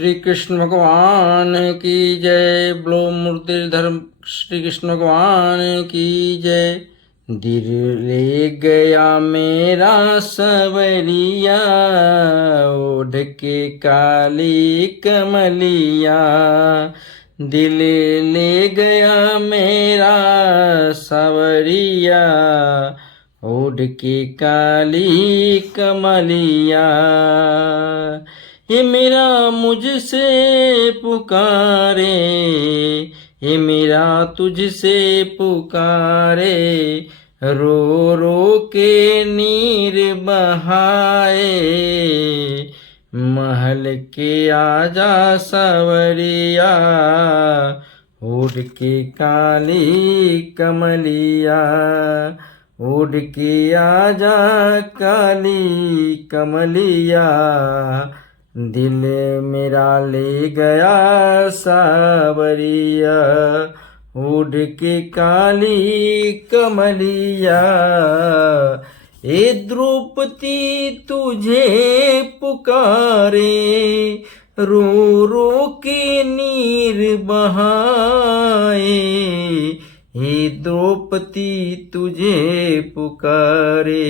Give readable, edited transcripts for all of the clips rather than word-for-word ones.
श्री कृष्ण भगवान की जय। बोलो मुरलीधर श्री कृष्ण भगवान की जय। दिल ले गया मेरा सवरिया, ओढ़ के काली कमलिया। दिल ले गया मेरा सवरिया, ओढ़ के काली कमलिया। ये मेरा मुझसे पुकारे, ये मेरा तुझसे पुकारे। रो रो के नीर बहाए, महल के आजा सवरिया, ओढ़ के काली कमलिया। ओढ़ के आजा काली कमलिया। दिल मेरा ले गया सावरिया, ओढ़ के काली कमलिया। ए द्रौपदी तुझे पुकारे, रो रो के नीर बहाए। हे द्रौपदी तुझे पुकारे,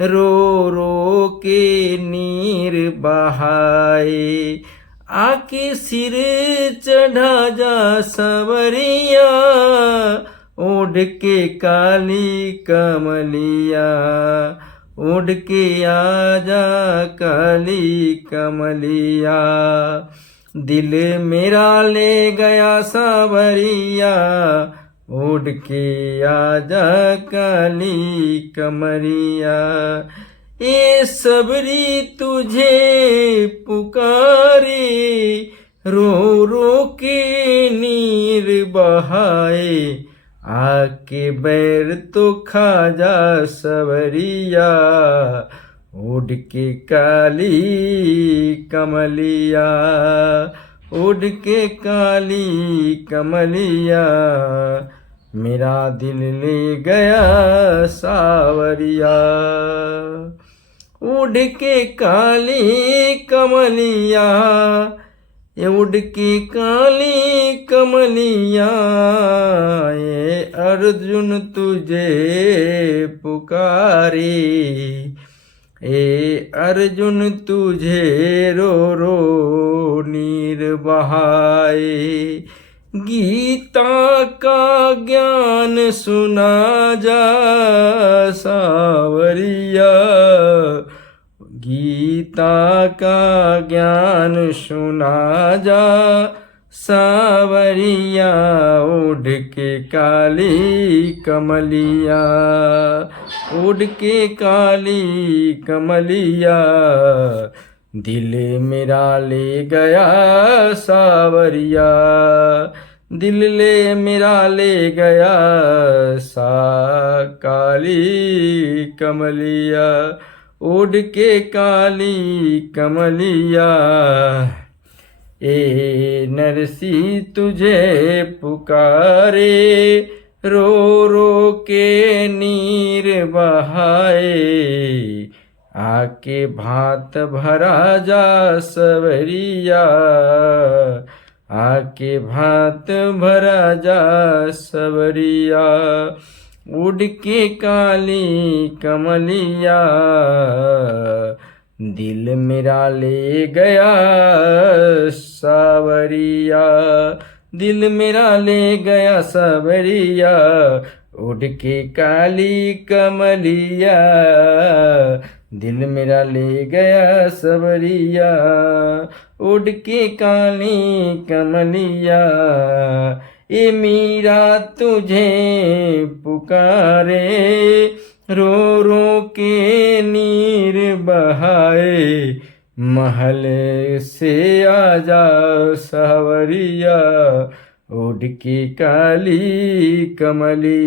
रो रो के नीर बहाए। आके सिर चढ़ा जा सवरिया, ओढ़ के काली कमलिया। ओढ़ के आजा काली कमलिया। दिल मेरा ले गया सावरिया, ओढ़ के आजा काली कमरिया। ए सबरी तुझे पुकारे, रो रो के नीर बहाए। आके बैर तो खा जा सवरिया, ओढ़ के काली कमलिया। ओढ़ के काली कमलिया। मेरा दिल ले गया सावरिया, उड़ के काली कमलिया। उड़ के काली कमलिया। ये अर्जुन तुझे पुकारे, ए अर्जुन तुझे रो रो नीर बहाए। गीता का ज्ञान सुना जा सावरिया, गीता का ज्ञान सुना जा सावरिया। उड़ के काली कमलिया, उड़ के काली कमलिया। दिल मेरा ले गया सावरिया, दिल ले मेरा ले गया सा काली कमलिया। उड़ के काली कमलिया। ए नरसी तुझे पुकारे, रो रो के नीर बहाए। आके भात भरा जा सवरिया, आके भात भरा जा सवरिया। उड़ के काली कमलिया। दिल मेरा ले गया सावरिया, दिल मेरा ले गया सावरिया। उड़ के काली कमलिया। दिल मेरा ले गया सवरिया, उड़ के काली कमलिया। ए मीरा तुझे पुकारे, रो रो के नीर बहाए। महल से आजा सावरिया, उड़ के काली कमलिया।